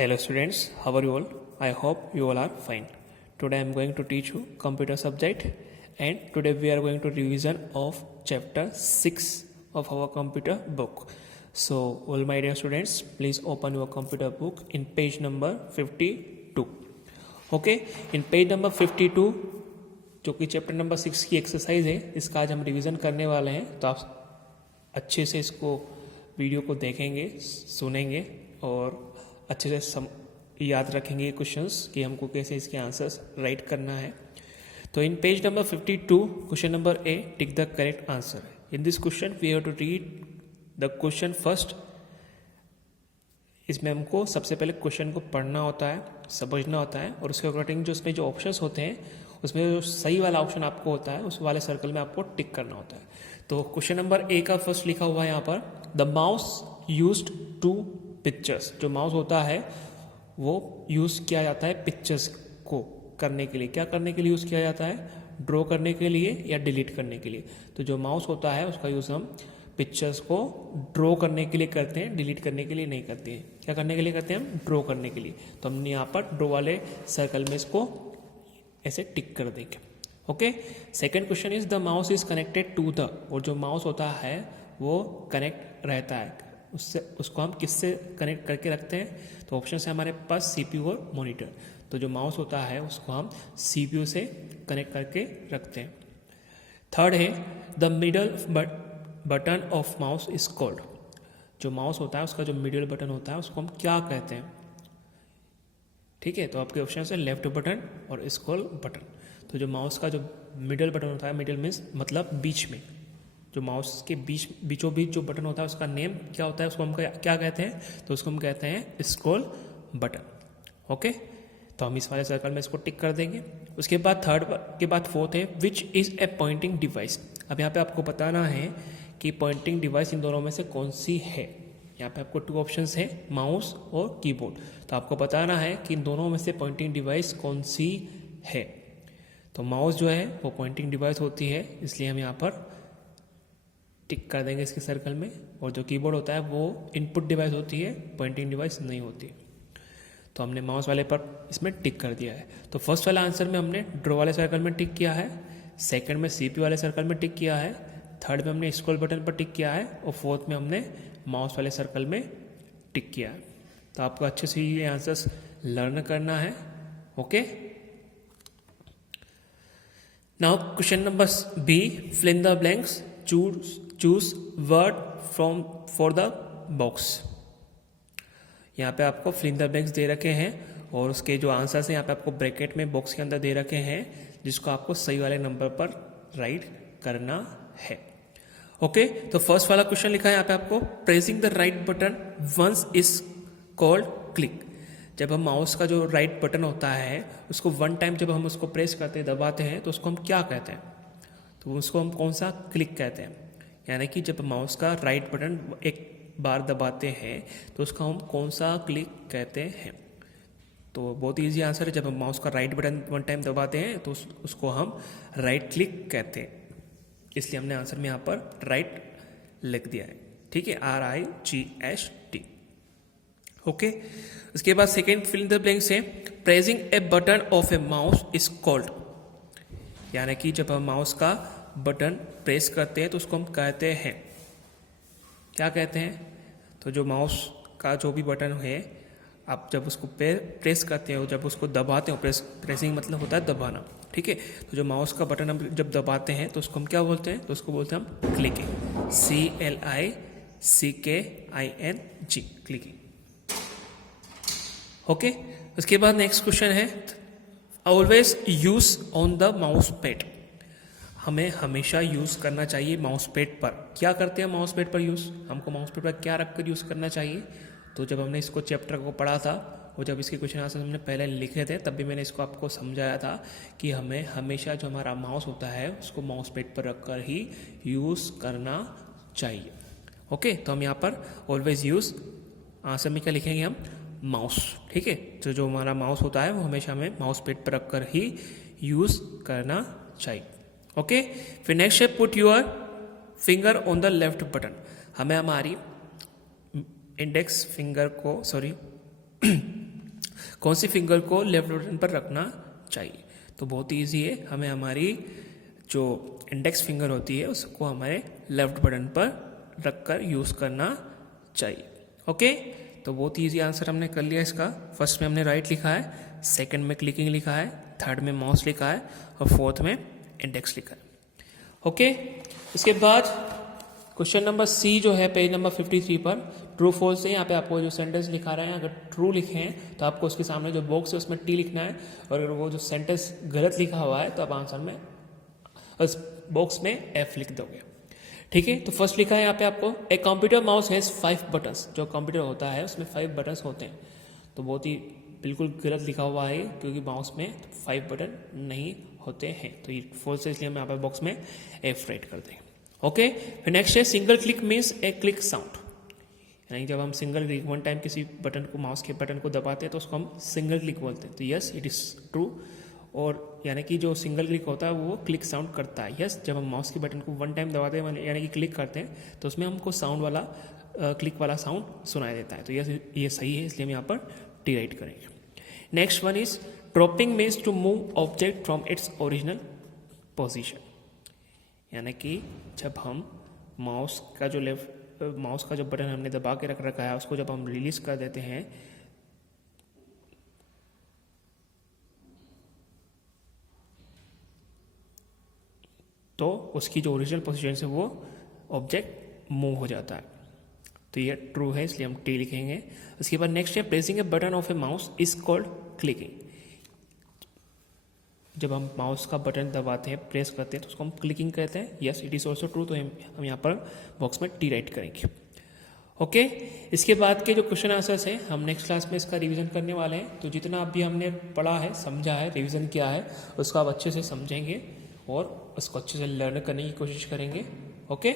Hello students, how are you all? I hope you all are fine. Today I am going to teach you computer subject and today we are going to revision of chapter 6 of our computer book. So all my dear students, please open your computer book in page number 52. Okay, in page number 52 जो कि chapter number 6 की exercise है, इसका आज हम revision करने वाले हैं। तो आप अच्छे से इसको वीडियो को देखेंगे, सुनेंगे और अच्छे से याद रखेंगे क्वेश्चंस कि हमको कैसे इसके आंसर्स राइट करना है। तो in page number 52 question number A, tick the correct answer. In this question we have to read the question first. इसमें हमको सबसे पहले क्वेश्चन को पढ़ना होता है, समझना होता है और उसके अकॉर्डिंग जो उसमें जो ऑप्शंस होते हैं उसमें जो सही वाला ऑप्शन आपको होता है उस वाले सर्कल में आपको टिक करना होता है। तो क्वेश्चन नंबर ए का फर्स्ट लिखा हुआ है यहाँ पर, the mouse used to pictures. जो माउस होता है वो यूज़ किया जाता है पिक्चर्स को करने के लिए। क्या करने के लिए यूज़ किया जाता है? ड्रॉ करने के लिए या डिलीट करने के लिए। तो जो माउस होता है उसका यूज़ हम पिक्चर्स को ड्रॉ करने के लिए करते हैं, डिलीट करने के लिए नहीं करते हैं। क्या करने के लिए करते हैं? हम ड्रॉ करने के लिए। तो हमने यहाँ पर ड्रॉ वाले सर्कल में इसको ऐसे टिक कर देंगे। Okay, second question is the mouse is connected to the. और जो माउस होता है वो कनेक्ट रहता है, उससे उसको हम किससे कनेक्ट करके रखते हैं? तो ऑप्शन है हमारे पास सीपीयू और मॉनिटर। तो जो माउस होता है उसको हम सीपीयू से कनेक्ट करके रखते हैं। थर्ड है the middle button of mouse is called. जो माउस होता है उसका जो मिडल बटन होता है उसको हम क्या कहते हैं? ठीक है, तो आपके ऑप्शन है लेफ्ट बटन और स्क्रॉल बटन। तो जो माउस का जो मिडल बटन होता है, मिडल मीन्स मतलब बीच में, जो माउस के बीचों बीच जो बटन होता है उसका नेम क्या होता है, उसको हम क्या कहते हैं? तो उसको हम कहते हैं स्क्रॉल बटन। ओके, तो हम इस वाले सर्कल में इसको टिक कर देंगे। उसके बाद थर्ड के बाद फोर्थ है which is a pointing device. अब यहाँ पे आपको बताना है कि पॉइंटिंग डिवाइस इन दोनों में से कौन सी है। यहाँ पे आपको टू ऑप्शंस है, माउस और कीबोर्ड। तो आपको बताना है कि इन दोनों में से पॉइंटिंग डिवाइस कौन सी है। तो माउस जो है वो पॉइंटिंग डिवाइस होती है, इसलिए हम यहाँ पर टिक कर देंगे इसके सर्कल में। और जो कीबोर्ड होता है वो इनपुट डिवाइस होती है, पॉइंटिंग डिवाइस नहीं होती। तो हमने माउस वाले पर इसमें टिक कर दिया है। तो फर्स्ट वाला आंसर में हमने ड्रॉ वाले सर्कल में टिक किया है, सेकंड में सीपी वाले सर्कल में टिक किया है, थर्ड में हमने स्क्रॉल बटन पर टिक किया है और फोर्थ में हमने माउस वाले सर्कल में टिक किया है। तो आपको अच्छे से ये आंसर्स लर्न करना है। Okay, now question number B, fill in the blanks, choose word from for the box. यहाँ पे आपको फिल इन द ब्लैंक्स दे रखे हैं और उसके जो आंसर्स हैं यहाँ पे आपको ब्रैकेट में बॉक्स के अंदर दे रखे हैं, जिसको आपको सही वाले नंबर पर राइट करना है। ओके, तो फर्स्ट वाला क्वेश्चन लिखा है यहाँ पे आपको, pressing the right button once is called click. जब हम माउस का जो राइट बटन होता है उसको वन टाइम जब हम उसको प्रेस करते हैं, दबाते हैं, तो उसको हम क्या कहते हैं? तो उसको हम कौन सा क्लिक कहते हैं? यानी कि जब माउस का राइट बटन एक बार दबाते हैं तो उसका हम कौन सा क्लिक कहते हैं? तो बहुत इजी आंसर है, जब हम माउस का राइट बटन वन टाइम दबाते हैं तो उसको हम राइट क्लिक कहते हैं। इसलिए हमने आंसर में यहाँ पर राइट लिख दिया है। ठीक है, RIGHT। ओके, उसके बाद second fill in the blanks है, pressing a button of a mouse is called. यानी कि जब हम माउस का बटन प्रेस करते हैं तो उसको हम कहते हैं, क्या कहते हैं? तो जो माउस का जो भी बटन है आप जब उसको प्रेस करते हो, जब उसको दबाते हो, प्रेसिंग मतलब होता है दबाना। ठीक है, तो जो माउस का बटन हम जब दबाते हैं तो उसको हम क्या बोलते हैं? तो उसको बोलते हैं हम क्लिकिंग, CLICKING, क्लिकिंग। ओके, उसके बाद नेक्स्ट क्वेश्चन है, always use on the mouse pad. हमें हमेशा यूज़ करना चाहिए माउस पैड पर। क्या करते हैं माउस पैड पर यूज़? हमको माउस पैड पर क्या रखकर यूज़ करना चाहिए? तो जब हमने इसको चैप्टर को पढ़ा था और जब इसके क्वेश्चन आंसर हमने पहले लिखे थे तब भी मैंने इसको आपको समझाया था कि हमें हमेशा जो हमारा माउस होता है उसको माउस पैड पर रखकर ही यूज़ करना चाहिए। ओके, तो हम यहाँ पर ऑलवेज यूज़ आंसर में क्या लिखेंगे? हम माउस। ठीक है, तो जो हमारा माउस होता है वो हमेशा हमें माउस पैड पर रखकर ही यूज़ करना चाहिए। ओके, फिर नेक्स्ट है put your finger on the left button. हमें हमारी इंडेक्स फिंगर को कौन सी फिंगर को लेफ्ट बटन पर रखना चाहिए। तो बहुत ईजी है, हमें हमारी जो इंडेक्स फिंगर होती है उसको हमारे लेफ्ट बटन पर रखकर यूज़ करना चाहिए। ओके, तो बहुत ईजी आंसर हमने कर लिया इसका। फर्स्ट में हमने राइट लिखा है, सेकंड में क्लिकिंग लिखा है, थर्ड में माउस लिखा है और फोर्थ में इंडेक्स लिखा है। ओके, इसके बाद क्वेश्चन नंबर सी जो है पेज नंबर 53 पर ट्रू फॉल्स है। यहाँ पे आपको जो सेंटेंस लिखा रहा है, अगर ट्रू लिखे हैं तो आपको उसके सामने जो बॉक्स है उसमें टी लिखना है, और अगर वो जो सेंटेंस गलत लिखा हुआ है तो आप आंसर में उस बॉक्स में एफ लिख दोगे। ठीक है, तो फर्स्ट लिखा है यहाँ पे आपको, a computer mouse has 5 buttons. जो कंप्यूटर होता है उसमें 5 बटन्स होते हैं, तो बहुत ही बिल्कुल गलत लिखा हुआ है क्योंकि माउस में 5 बटन नहीं होते हैं, तो ये फॉल्स है, इसलिए हम यहाँ पे बॉक्स में एफ राइट कर देंगे। ओके, फिर नेक्स्ट है सिंगल क्लिक मीन्स ए क्लिक साउंड, यानी जब हम सिंगल क्लिक वन टाइम किसी बटन को, माउस के बटन को दबाते हैं तो उसको हम सिंगल क्लिक बोलते हैं। तो यस, इट इज़ ट्रू, और यानी कि जो सिंगल क्लिक होता है वो क्लिक साउंड करता है। यस, जब हम माउस के बटन को वन टाइम दबाते हैं यानी कि क्लिक करते हैं तो उसमें हमको साउंड वाला क्लिक वाला साउंड सुनाई देता है। तो यस, ये सही है, इसलिए हम यहाँ पर टी राइट करेंगे। Next one is dropping means to move object from its original position, यानी कि जब हम माउस का जो बटन हमने दबा के रख रखा है उसको जब हम रिलीज कर देते हैं तो उसकी जो ओरिजिनल पोजीशन से वो ऑब्जेक्ट मूव हो जाता है। तो ये ट्रू है, इसलिए हम टी लिखेंगे। उसके बाद नेक्स्ट है pressing a button of a mouse is called clicking. जब हम माउस का बटन दबाते हैं, प्रेस करते हैं तो उसको हम क्लिकिंग कहते हैं। Yes, it is also true, तो हम यहाँ पर बॉक्स में टी राइट करेंगे। ओके, इसके बाद के जो क्वेश्चन आंसर्स हैं हम नेक्स्ट क्लास में इसका रिवीजन करने वाले हैं। तो जितना अभी हमने पढ़ा है, समझा है, रिवीजन किया है, उसको आप अच्छे से समझेंगे और उसको अच्छे से लर्न करने की कोशिश करेंगे। ओके।